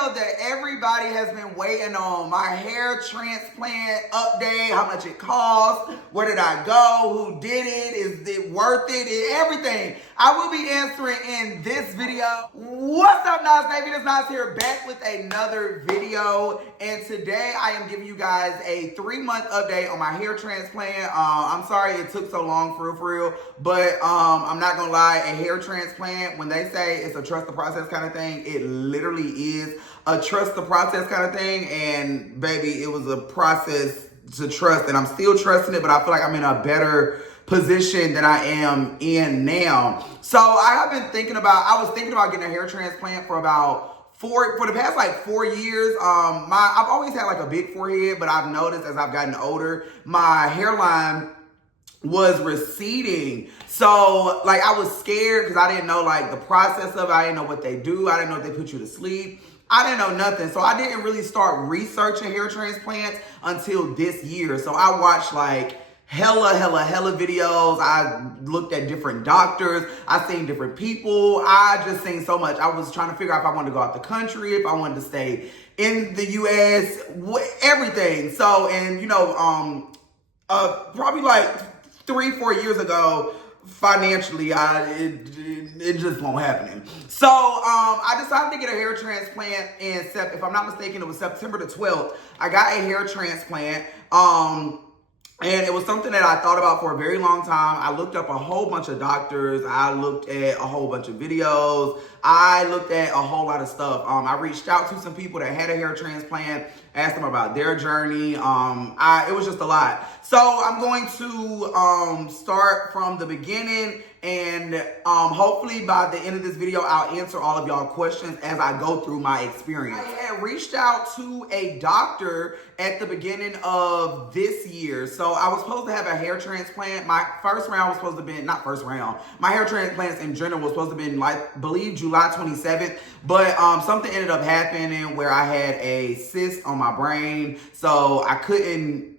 video that everybody has been waiting on. My hair transplant update, how much it costs, where did I go, who did it, is it worth it, everything. I will be answering in this video. What's up, Nas Baby? It's Nas here, back with another video. And today I am giving you guys a 3-month update on my hair transplant. I'm sorry it took so long for real, but I'm not gonna lie, a hair transplant, when they say it's a trust the process kind of thing, it literally is a trust the process kind of thing. And baby, it was a process to trust, and I'm still trusting it, but I feel like I'm in a better position than I am in now. So I was thinking about getting a hair transplant for the past like 4 years. I've always had like a big forehead, but I've noticed as I've gotten older, my hairline was receding. So like I was scared because I didn't know like the process of it. I didn't know what they do. I didn't know if they put you to sleep. I didn't know nothing. So I didn't really start researching hair transplants until this year. So I watched like hella videos. I looked at different doctors. I seen different people. I just seen so much. I was trying to figure out if I wanted to go out the country, if I wanted to stay in the US, everything. So, and you know, probably like 3-4 years ago, financially, it just won't happen. So I decided to get a hair transplant if I'm not mistaken, it was September the 12th. I got a hair transplant. And it was something that I thought about for a very long time. I looked up a whole bunch of doctors. I looked at a whole bunch of videos. I looked at a whole lot of stuff. I reached out to some people that had a hair transplant, asked them about their journey. It was just a lot. So I'm going to start from the beginning, and hopefully by the end of this video, I'll answer all of y'all questions as I go through my experience. I had reached out to a doctor at the beginning of this year. So I was supposed to have a hair transplant. My first round was supposed to be, not first round, my hair transplants in general was supposed to be, like, I believe July 27th. But something ended up happening where I had a cyst on my brain. So I couldn't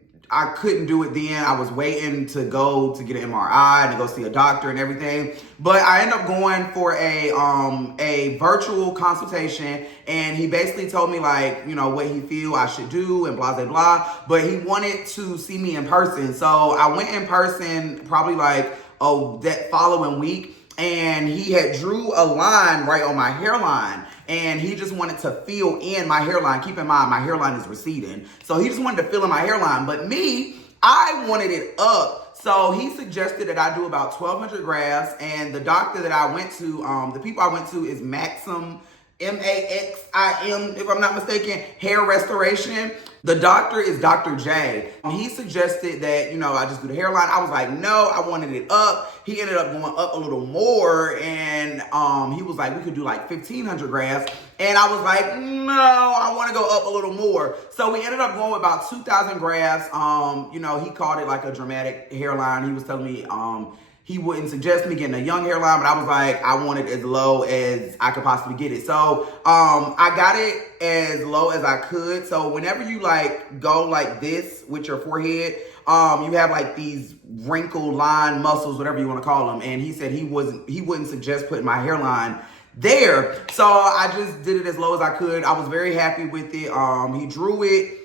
do it then. I was waiting to go to get an MRI and to go see a doctor and everything. But I ended up going for a virtual consultation, and he basically told me like, you know, what he feel I should do and blah, blah, blah. But he wanted to see me in person. So I went in person probably like that following week, and he had drew a line right on my hairline. And he just wanted to fill in my hairline. Keep in mind, my hairline is receding. So he just wanted to fill in my hairline. But me, I wanted it up. So he suggested that I do about 1,200 grafts. And the doctor that I went to, the people I went to is Maxim, M-A-X-I-M, if I'm not mistaken, hair restoration. The doctor is Dr. J. He suggested that, you know, I just do the hairline. I was like, no, I wanted it up. He ended up going up a little more, and he was like, we could do like 1,500 grafts. And I was like, no, I want to go up a little more. So we ended up going with about 2,000 grafts. You know, he called it like a dramatic hairline. He was telling me he wouldn't suggest me getting a young hairline, but I was like, I want it as low as I could possibly get it. So I got it as low as I could. So whenever you like go like this with your forehead, you have like these wrinkle line muscles, whatever you want to call them. And he said he wouldn't suggest putting my hairline there. So I just did it as low as I could. I was very happy with it. He drew it.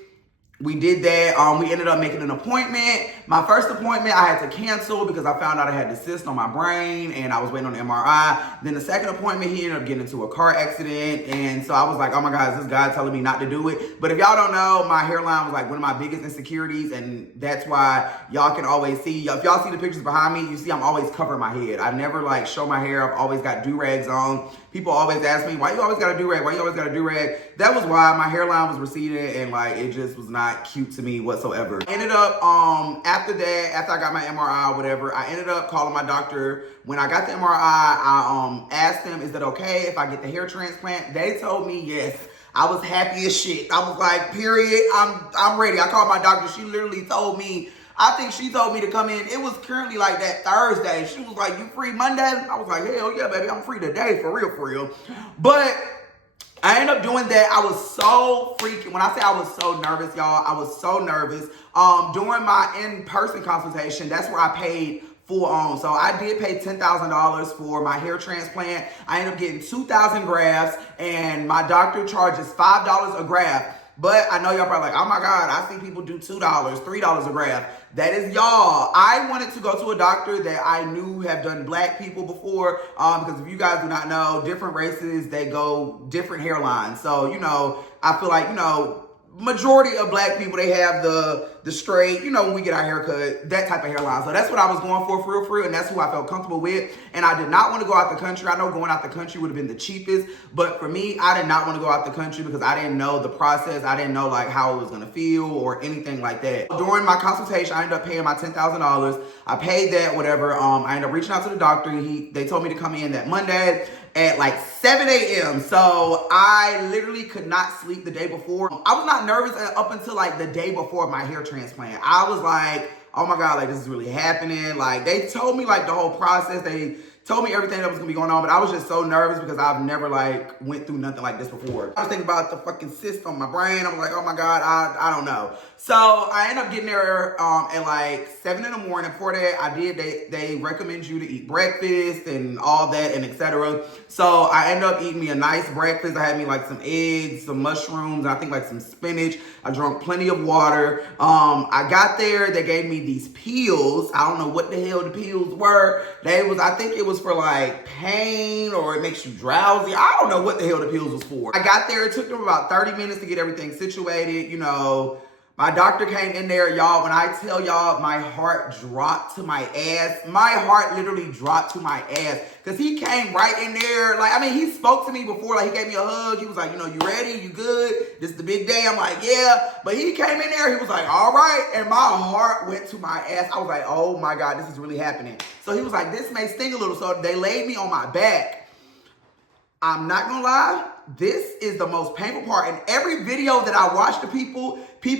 We did that. We ended up making an appointment. My first appointment I had to cancel because I found out I had the cyst on my brain and I was waiting on the MRI. Then the second appointment, he ended up getting into a car accident. And so I was like, oh my God, is this guy telling me not to do it? But if y'all don't know, my hairline was like one of my biggest insecurities. And that's why y'all can always see, if y'all see the pictures behind me, you see I'm always covering my head. I never like show my hair. I've always got do-rags on. People always ask me, why you always got a do-rag? Why you always got a do-rag? That was why my hairline was receding, and like it just was not cute to me whatsoever. I ended up, after I got my MRI or whatever, I ended up calling my doctor. When I got the MRI, I asked them, is it okay if I get the hair transplant? They told me yes. I was happy as shit. I was like, period, I'm ready. I called my doctor. She literally told me, I think she told me to come in. It was currently like that Thursday. She was like, you free Monday? I was like, hell yeah, baby. I'm free today, for real. But I ended up doing that. I was so freaking, when I say I was so nervous, y'all, I was so nervous. During my in-person consultation, that's where I paid full on. So I did pay $10,000 for my hair transplant. I ended up getting 2,000 grafts, and my doctor charges $5 a graft. But I know y'all probably like, oh my God, I see people do $2, $3 a graft. That is y'all. I wanted to go to a doctor that I knew have done black people before, because if you guys do not know, different races, they go different hairlines. So, you know, I feel like, you know, majority of black people, they have the straight, you know, when we get our haircut, that type of hairline. So that's what I was going for real, and that's who I felt comfortable with. And I did not want to go out the country. I know going out the country would have been the cheapest, but for me, I did not want to go out the country because I didn't know the process. I didn't know like how it was going to feel or anything like that. During my consultation, I ended up paying my $10,000. I paid that, whatever. I ended up reaching out to the doctor. They told me to come in that Monday at like 7 a.m. So I literally could not sleep the day before. I was not nervous up until like the day before my hair transplant. I was like, oh my God, like this is really happening. Like they told me like the whole process. They told me everything that was gonna be going on, but I was just so nervous because I've never like went through nothing like this before. I was thinking about the fucking cyst on my brain. I was like, oh my God, I don't know. So I ended up getting there at like 7 in the morning. Before that, they recommend you to eat breakfast and all that and etc. So I ended up eating me a nice breakfast. I had me like some eggs, some mushrooms, and I think like some spinach. I drank plenty of water. I got there, they gave me these pills. I don't know what the hell the pills were. I think it was for like pain or it makes you drowsy. I don't know what the hell the pills was for. I got there, it took them about 30 minutes to get everything situated, you know. My doctor came in there, y'all. When I tell y'all, my heart dropped to my ass. My heart literally dropped to my ass. Because he came right in there. Like, I mean, he spoke to me before. Like, he gave me a hug. He was like, you know, you ready? You good? This is the big day. I'm like, yeah. But he came in there. He was like, all right. And my heart went to my ass. I was like, oh, my God, this is really happening. So he was like, this may sting a little. So they laid me on my back. I'm not going to lie. This is the most painful part. In every video that I watch the people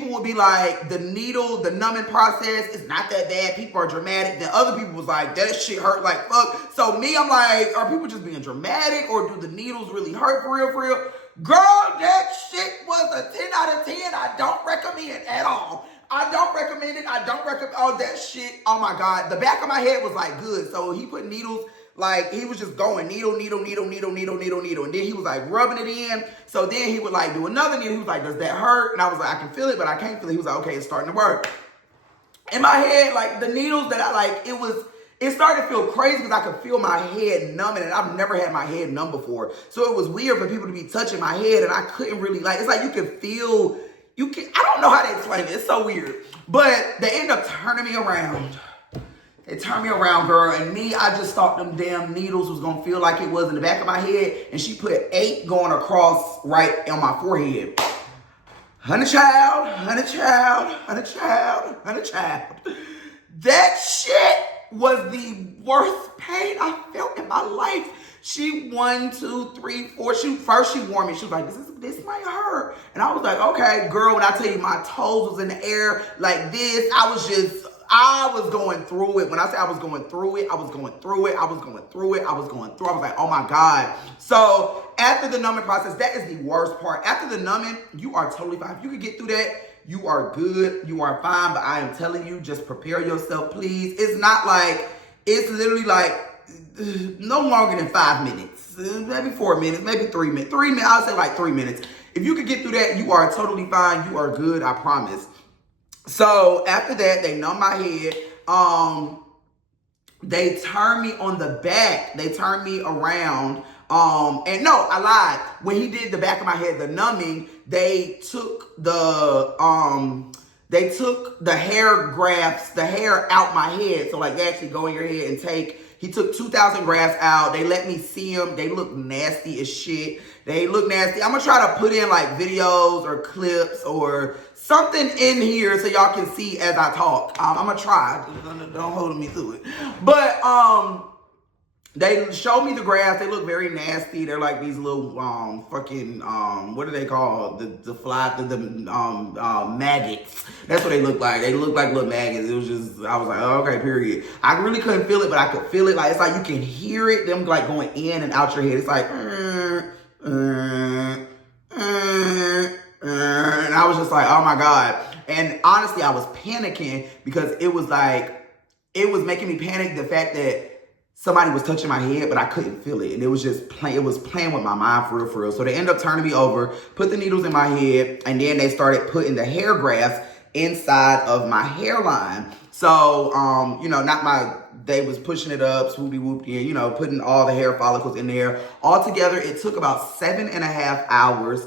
would be like, the needle, the numbing process is not that bad. People are dramatic. Then other people was like, that shit hurt like fuck. So me, I'm like, are people just being dramatic or do the needles really hurt for real, for real? Girl, that shit was a 10 out of 10. I don't recommend at all. I don't recommend it. I don't recommend all that shit. Oh my God. The back of my head was like good. So he put needles. Like, he was just going needle. And then he was like rubbing it in. So then he would like do another needle. He was like, does that hurt? And I was like, I can feel it, but I can't feel it. He was like, okay, it's starting to work. In my head, like the needles that I like, it started to feel crazy because I could feel my head numbing, and I've never had my head numb before. So it was weird for people to be touching my head, and I couldn't really like, it's like you can feel, I don't know how to explain it. It's so weird. But they end up turning me around. It turned me around, girl, and me, I just thought them damn needles was gonna feel like it was in the back of my head, and she put 8 going across right on my forehead. Honey child, honey child, honey child, honey child. That shit was the worst pain I felt in my life. She 1, 2, 3, 4. First she warned me. She was like, this might hurt. And I was like, okay, girl, when I tell you my toes was in the air like this, I was going through it. When I say I was going through it, I was going through it. I was like, oh my God. So after the numbing process, that is the worst part. After the numbing, you are totally fine. If you can get through that, you are good. You are fine. But I am telling you, just prepare yourself, please. It's not like, it's literally like no longer than 5 minutes. Maybe 4 minutes, maybe 3 minutes. 3 minutes, I'll say like 3 minutes. If you could get through that, you are totally fine. You are good, I promise. So after that, they numb my head. They turned me on the back. They turned me around. And no, I lied. When he did the back of my head, the numbing, they took the hair grafts, the hair out my head. So like they actually go in your head and he took 2,000 grafts out. They let me see them. They look nasty as shit. They look nasty. I'm going to try to put in like videos or clips or something in here so y'all can see as I talk. I'm going to try. Don't hold me through it. But they showed me the grafts. They look very nasty. They're like these little fucking, what are they called? The maggots. That's what they look like. They look like little maggots. It was just, I was like, oh, okay, period. I really couldn't feel it, but I could feel it. Like, it's like you can hear it, them like going in and out your head. It's like, and I was just like, oh my God. And honestly, I was panicking because it was like, it was making me panic the fact that somebody was touching my head, but I couldn't feel it. And it was just playing, it was playing with my mind for real, for real. So they ended up turning me over, put the needles in my head, and then they started putting the hair grafts inside of my hairline. So, you know, they was pushing it up, swoopy whoopty, and, you know, putting all the hair follicles in there. Altogether, it took about 7.5 hours.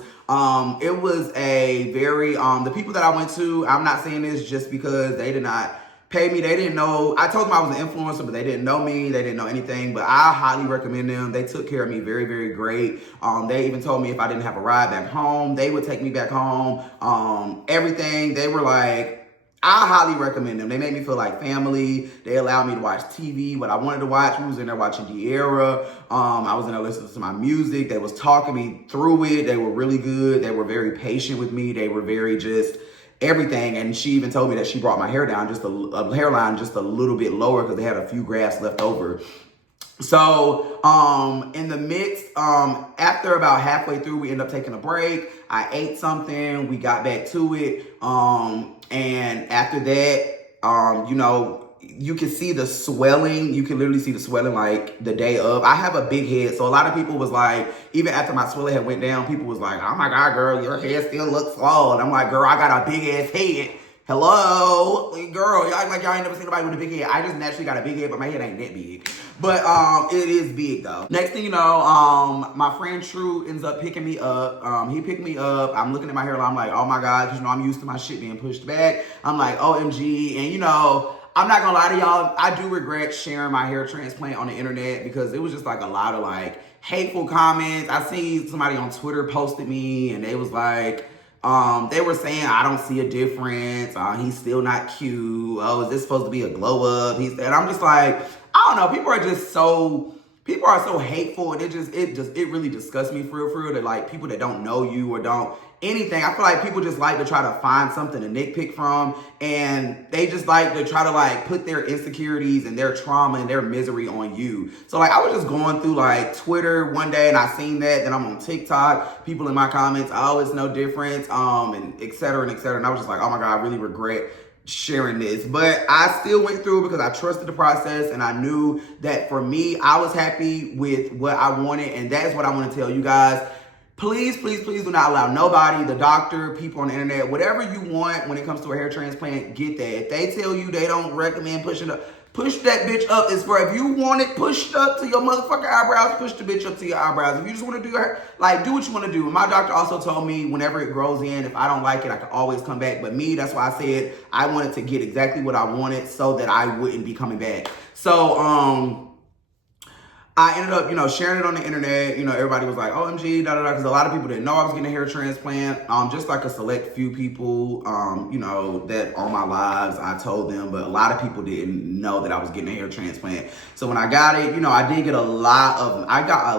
It was a very, the people that I went to, I'm not saying this just because they did not pay me. They didn't know. I told them I was an influencer, but they didn't know me. They didn't know anything, but I highly recommend them. They took care of me very, very great. They even told me if I didn't have a ride back home, they would take me back home. Everything. They were like, I highly recommend them. They made me feel like family. They allowed me to watch TV, what I wanted to watch. We was in there watching De'Ara. I was in there listening to my music. They was talking me through it. They were really good. They were very patient with me. They were very just everything. And she even told me that she brought my hair down, just a hairline just a little bit lower because they had a few grafts left over. So, in the midst, after about halfway through, we ended up taking a break. I ate something. We got back to it. And after that, you know, you can see the swelling. You can literally see the swelling like the day of. I have a big head. So a lot of people was like, even after my swelling had went down, people was like, oh my God, girl, your head still looks swollen. I'm like, girl, I got a big ass head. Hello, girl, y'all act like y'all ain't never seen nobody with a big head. I just naturally got a big head, but my head ain't that big. But it is big though. Next thing you know, my friend True ends up picking me up. He picked me up. I'm looking at my hairline. I'm like, oh my God, because you know I'm used to my shit being pushed back. I'm like, OMG. And you know, I'm not gonna lie to y'all, I do regret sharing my hair transplant on the internet because it was just like a lot of like hateful comments. I see somebody on Twitter posted me and they was like, they were saying, I don't see a difference. He's still not cute. Oh, is this supposed to be a glow up? And I'm just like, I don't know. People are so hateful, and it really disgusts me for real. That like people that don't know you or don't anything. I feel like people just like to try to find something to nitpick from, and they just like to try to like put their insecurities and their trauma and their misery on you. So like I was just going through like Twitter one day and I seen that, then I'm on TikTok, people in my comments, oh, it's no difference, and et cetera and et cetera. And I was just like, oh my God, I really regret sharing this. But I still went through because I trusted the process and I knew that for me, I was happy with what I wanted. And that is what I want to tell you guys. Please, please, please do not allow nobody, the doctor, people on the internet, whatever you want when it comes to a hair transplant, get that. If they tell you they don't recommend pushing up, push that bitch up. It's for if you want it pushed up to your motherfucking eyebrows, push the bitch up to your eyebrows. If you just want to do your hair, like do what you want to do. And my doctor also told me whenever it grows in, if I don't like it, I can always come back. But me, that's why I said I wanted to get exactly what I wanted so that I wouldn't be coming back. So, I ended up, you know, sharing it on the internet. You know, everybody was like, OMG, da da da, because a lot of people didn't know I was getting a hair transplant. Just like a select few people, you know, that on my lives, I told them, but a lot of people didn't know that I was getting a hair transplant. So when I got it, you know, I got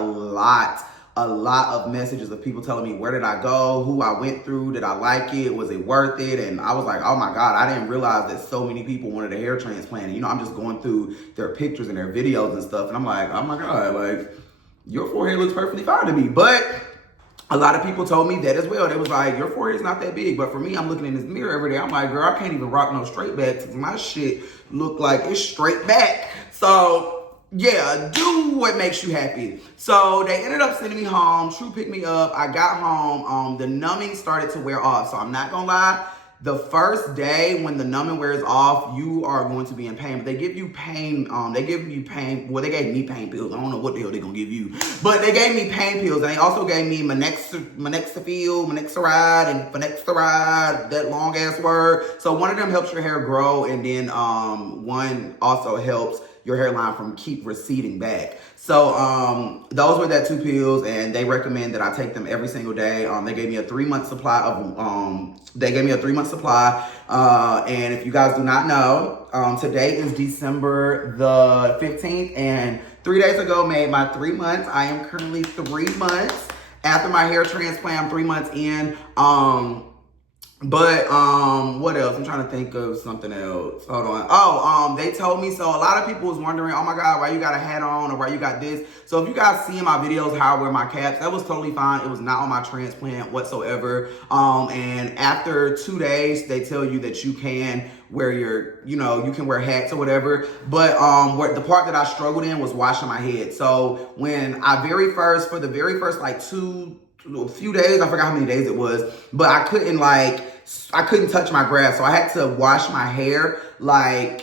a lot of messages of people telling me, where did I go, who I went through, did I like it, was it worth it? And I was like, oh my God, I didn't realize that so many people wanted a hair transplant. And, you know, I'm just going through their pictures and their videos and stuff. And I'm like, oh my God, like, your forehead looks perfectly fine to me. But a lot of people told me that as well. They was like, your forehead's not that big. But for me, I'm looking in this mirror every day. I'm like, girl, I can't even rock no straight backs. My shit look like it's straight back. So yeah, do what makes you happy. So they ended up sending me home. True picked me up. I got home. The numbing started to wear off. So I'm not gonna lie. The first day when the numbing wears off, you are going to be in pain. But they give you pain. Well, they gave me pain pills. I don't know what the hell they're gonna give you. But they gave me pain pills. And they also gave me Minoxidil, Finasteride, and Finasteride, that long ass word. So one of them helps your hair grow, and then one also helps your hairline from keep receding back. So those were that 2 pills, and they recommend that I take them every single day. They gave me a 3-month supply of and if you guys do not know, today is December the 15th, and 3 days ago made my 3 months. I am currently 3 months after my hair transplant. I'm 3 months in. But what else? I'm trying to think of something else. Hold on. Oh, they told me, so a lot of people was wondering, oh my God, why you got a hat on or why you got this. So if you guys see in my videos how I wear my caps, that was totally fine. It was not on my transplant whatsoever. And after 2 days, they tell you that you can wear your, you can wear hats or whatever. But what the part that I struggled in was washing my head. So when I for the very first like a few days, I forgot how many days it was, but I couldn't touch my grass, so I had to wash my hair. I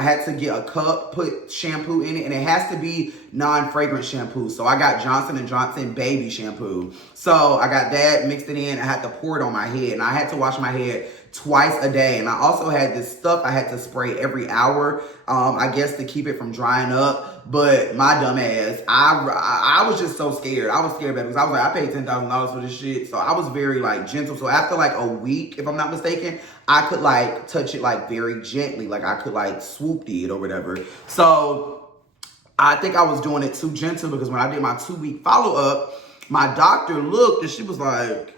had to get a cup, put shampoo in it, and it has to be non-fragrant shampoo. So I got Johnson & Johnson baby shampoo. So I got that, mixed it in, I had to pour it on my head, and I had to wash my head twice a day. And I also had this stuff I had to spray every hour, I guess to keep it from drying up. But my dumb ass, I was just so scared. I was scared about it because I was like, I paid $10,000 for this shit. So I was very gentle. So after a week, if I'm not mistaken, I could touch it very gently. I could swoop it or whatever. So I think I was doing it too gentle because when I did my 2-week follow-up, my doctor looked and she was like,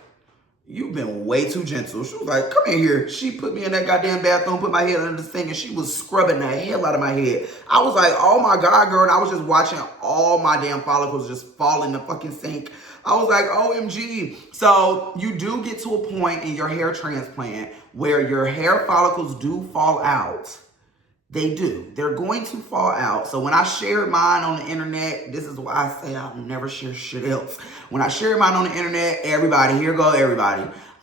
you've been way too gentle. She was like, come in here. She put me in that goddamn bathroom, put my head under the sink, and she was scrubbing the hell out of my head. I was like, oh my God, girl. And I was just watching all my damn follicles just fall in the fucking sink. I was like, OMG. So you do get to a point in your hair transplant where your hair follicles do fall out. They do. They're going to fall out. So when I shared mine on the internet, this is why I say I'll never share shit else. When I shared mine on the internet, everybody,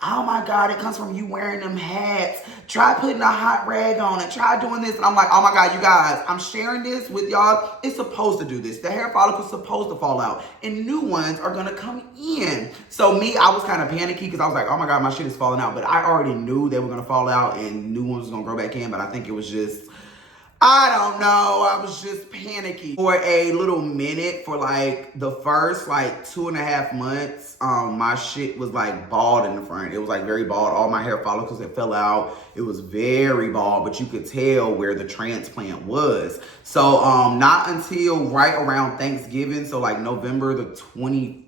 oh my God, it comes from you wearing them hats. Try putting a hot rag on it. Try doing this. And I'm like, oh my God, you guys, I'm sharing this with y'all. It's supposed to do this. The hair follicle's supposed to fall out and new ones are going to come in. So I was kind of panicky because I was like, oh my God, my shit is falling out. But I already knew they were going to fall out and new ones was going to grow back in. But I think it was just, I don't know. I was just panicky for a little minute. For the first 2.5 months, my shit was bald in the front. It was very bald. All my hair follicles had fell out. It was very bald, but you could tell where the transplant was. So not until right around Thanksgiving, so November the 21st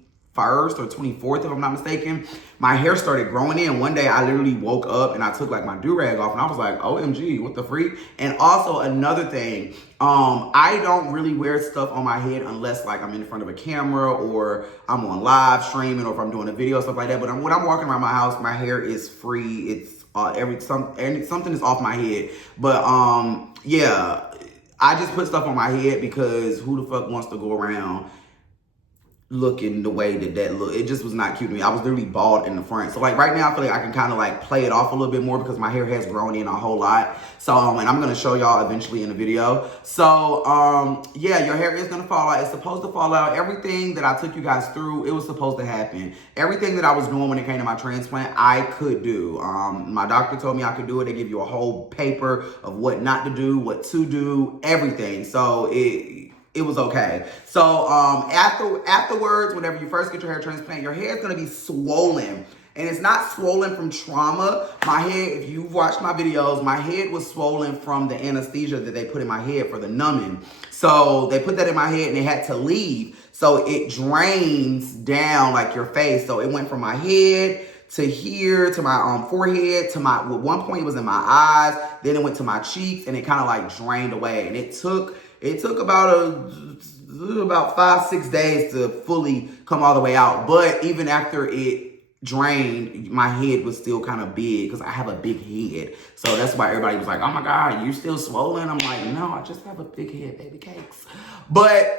or 24th, if I'm not mistaken, my hair started growing in. One day I literally woke up and I took my do-rag off and I was like, OMG, what the freak? And also another thing, I don't really wear stuff on my head unless I'm in front of a camera or I'm on live streaming or if I'm doing a video, stuff like that. But when I'm walking around my house, my hair is free. It's something is off my head. But yeah, I just put stuff on my head because who the fuck wants to go around looking the way that looked? It just was not cute to me. I was literally bald in the front. So right now I feel I can kind of play it off a little bit more because my hair has grown in a whole lot. So and I'm going to show y'all eventually in the video. So yeah, your hair is going to fall out. It's supposed to fall out. Everything that I took you guys through, it was supposed to happen. Everything that I was doing when it came to my transplant, I could do. My doctor told me I could do it. They give you a whole paper of what not to do, what to do, everything. So it was okay. So afterwards, whenever you first get your hair transplant, your hair is going to be swollen. And it's not swollen from trauma. My head, if you've watched my videos, my head was swollen from the anesthesia that they put in my head for the numbing. So they put that in my head and it had to leave. So it drains down your face. So it went from my head to here, to my forehead, to at one point it was in my eyes. Then it went to my cheeks and it kind of drained away. And it took about 5-6 days to fully come all the way out. But even after it drained, my head was still kind of big because I have a big head. So that's why everybody was like, oh my God, you still swollen? I'm like, no, I just have a big head, baby cakes. But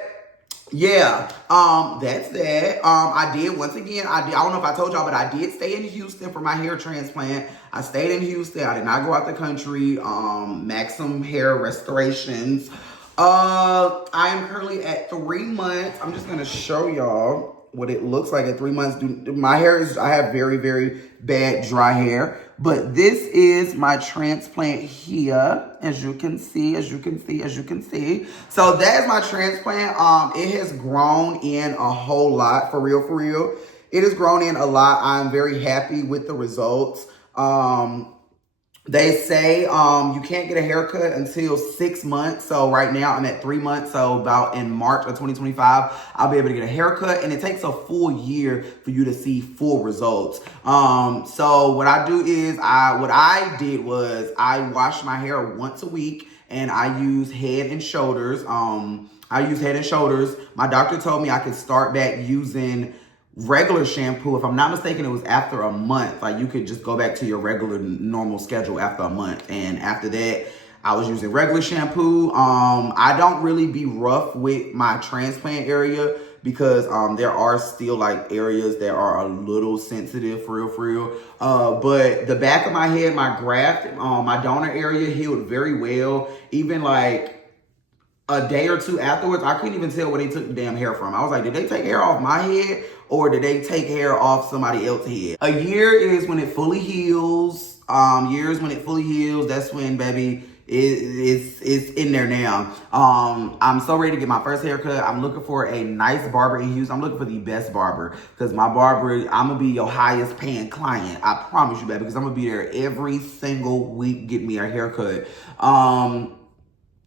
yeah, that's that. I did, once again, I don't know if I told y'all, but I did stay in Houston for my hair transplant. I stayed in Houston. I did not go out the country. Maximum Hair Restorations. I am currently at 3 months. I'm just going to show y'all what it looks like at 3 months. My hair I have very, very bad dry hair, but this is my transplant here. As you can see. So that is my transplant. It has grown in a whole lot, for real. It has grown in a lot. I'm very happy with the results. They say you can't get a haircut until 6 months. So right now I'm at 3 months. So about in March of 2025, I'll be able to get a haircut, and it takes a full year for you to see full results. So what I do is what I did was I wash my hair once a week, and I use Head and Shoulders. I use Head and Shoulders. My doctor told me I could start back using regular shampoo. If I'm not mistaken, it was after a month. Like, you could just go back to your regular normal schedule after a month. And after that, I was using regular shampoo. I don't really be rough with my transplant area because there are still like areas that are a little sensitive for real. But the back of my head, my graft, my donor area healed very well. Even like a day or two afterwards, I couldn't even tell where they took the damn hair from. I was like, did they take hair off my head or did they take hair off somebody else's head? A year is when it fully heals. Years when it fully heals. That's when, baby, it's in there now. I'm so ready to get my first haircut. I'm looking for a nice barber in Houston. I'm looking for the best barber because my barber, I'm gonna be your highest paying client. I promise you, baby, because I'm gonna be there every single week getting me a haircut.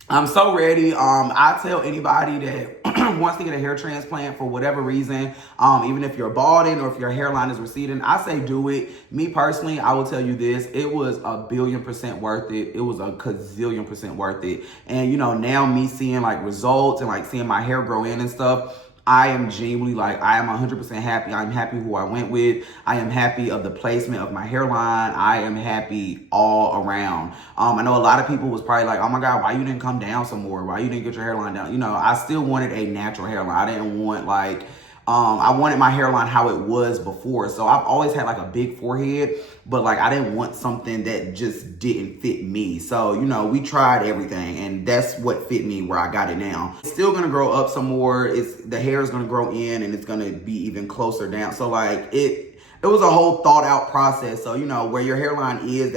I'm so ready. I tell anybody that wants to get a hair transplant for whatever reason, even if you're balding or if your hairline is receding, I say do it. Me personally, I will tell you this, it was 1,000,000,000% worth it. It was 1,000,000,000% worth it. And now me seeing like results and like seeing my hair grow in and stuff, I am genuinely like, I am 100% happy. I'm happy who I went with. I am happy of the placement of my hairline. I am happy all around. I know a lot of people was probably like, oh my God, why you didn't come down some more? Why you didn't get your hairline down? I still wanted a natural hairline. I didn't want like, I wanted my hairline how it was before. So I've always had like a big forehead, but like I didn't want something that just didn't fit me. So, we tried everything and that's what fit me where I got it now. It's still gonna grow up some more. The hair is gonna grow in and it's gonna be even closer down. So like it was a whole thought out process. So, where your hairline is,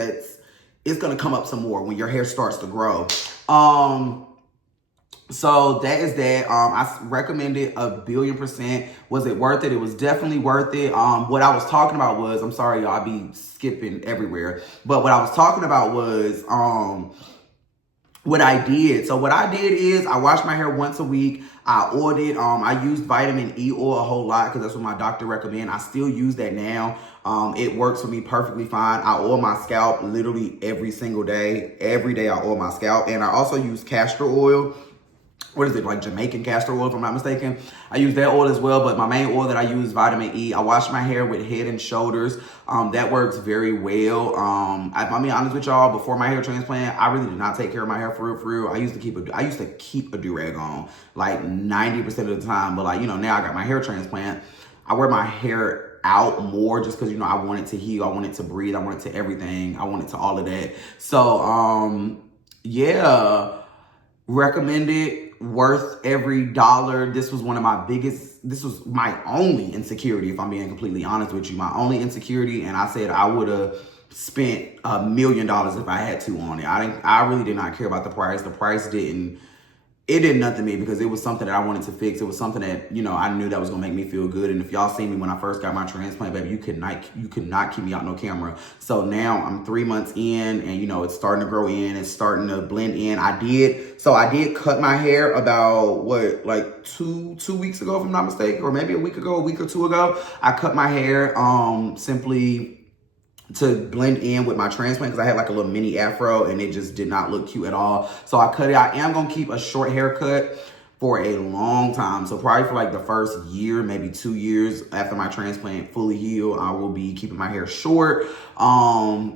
it's gonna come up some more when your hair starts to grow. So that is that. I recommend it 1,000,000,000%. Was it worth it? It was definitely worth it. What I was talking about was, I'm sorry, y'all, I be skipping everywhere. But what I was talking about was what I did. So what I did is I washed my hair once a week. I oiled it. I used vitamin E oil a whole lot because that's what my doctor recommended. I still use that now. It works for me perfectly fine. I oil my scalp literally every single day. Every day I oil my scalp. And I also use castor oil. What is it, like Jamaican castor oil, if I'm not mistaken? I use that oil as well, but my main oil that I use is vitamin E. I wash my hair with Head and Shoulders. That works very well. If I'm being honest with y'all, before my hair transplant, I really did not take care of my hair for real. I used to keep a do-rag on like 90% of the time, but like, now I got my hair transplant. I wear my hair out more just because, I want it to heal. I want it to breathe. I want it to everything. I want it to all of that. So, yeah. Recommend it. Worth every dollar. This was my only insecurity, if I'm being completely honest with you. My only insecurity, and I said I would have spent $1,000,000 if I had to on it. I really did not care about the price. The price did nothing to me because it was something that I wanted to fix. It was something that, I knew that was gonna make me feel good. And if y'all seen me when I first got my transplant, baby, you could not keep me out no camera. So now I'm 3 months in and it's starting to grow in, it's starting to blend in. I did cut my hair about like two weeks ago, if I'm not mistaken, or maybe a week or two ago. I cut my hair simply to blend in with my transplant because I had like a little mini afro and it just did not look cute at all. So I cut it. I am going to keep a short haircut for a long time. So probably for like the first year, maybe 2 years after my transplant fully healed, I will be keeping my hair short. I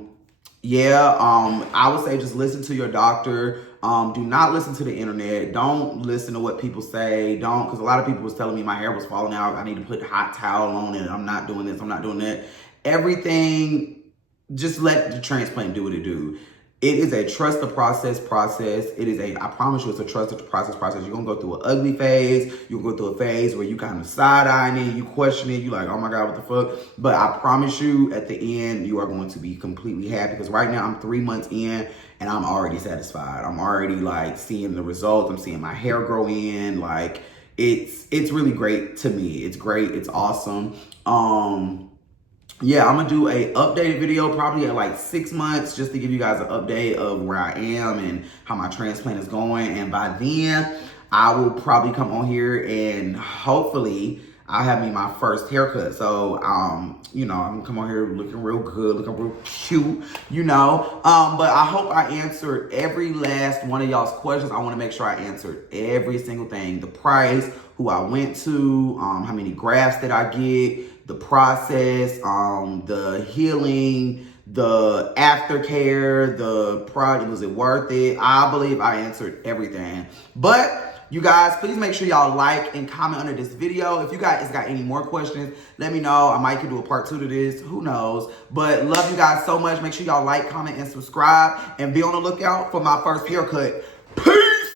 would say just listen to your doctor. Do not listen to the internet. Don't listen to what people say. Because a lot of people was telling me my hair was falling out. I need to put hot towel on it. I'm not doing this. I'm not doing that. Everything, just let the transplant do what it do. It is a trust the process. I promise you, it's a trust the process. You're going to go through an ugly phase. You'll go through a phase where you kind of side-eyeing it, you question it, you like, oh my God, what the fuck? But I promise you, at the end, you are going to be completely happy because right now I'm 3 months in and I'm already satisfied. I'm already like seeing the results. I'm seeing my hair grow in. Like it's really great to me. It's great. It's awesome. yeah, I'm gonna do a updated video probably at like 6 months just to give you guys an update of where I am and how my transplant is going. And by then, I will probably come on here and hopefully I'll have me my first haircut. So, you know, I'm gonna come on here looking real good, looking real cute, you know. But I hope I answered every last one of y'all's questions. I wanna make sure I answered every single thing. The price, who I went to, how many grafts did I get, the process, the healing, the aftercare, the product, was it worth it? I believe I answered everything. But you guys, please make sure y'all like and comment under this video. If you guys got any more questions, let me know. I might could do a part 2 to this. Who knows? But love you guys so much. Make sure y'all like, comment, and subscribe. And be on the lookout for my first haircut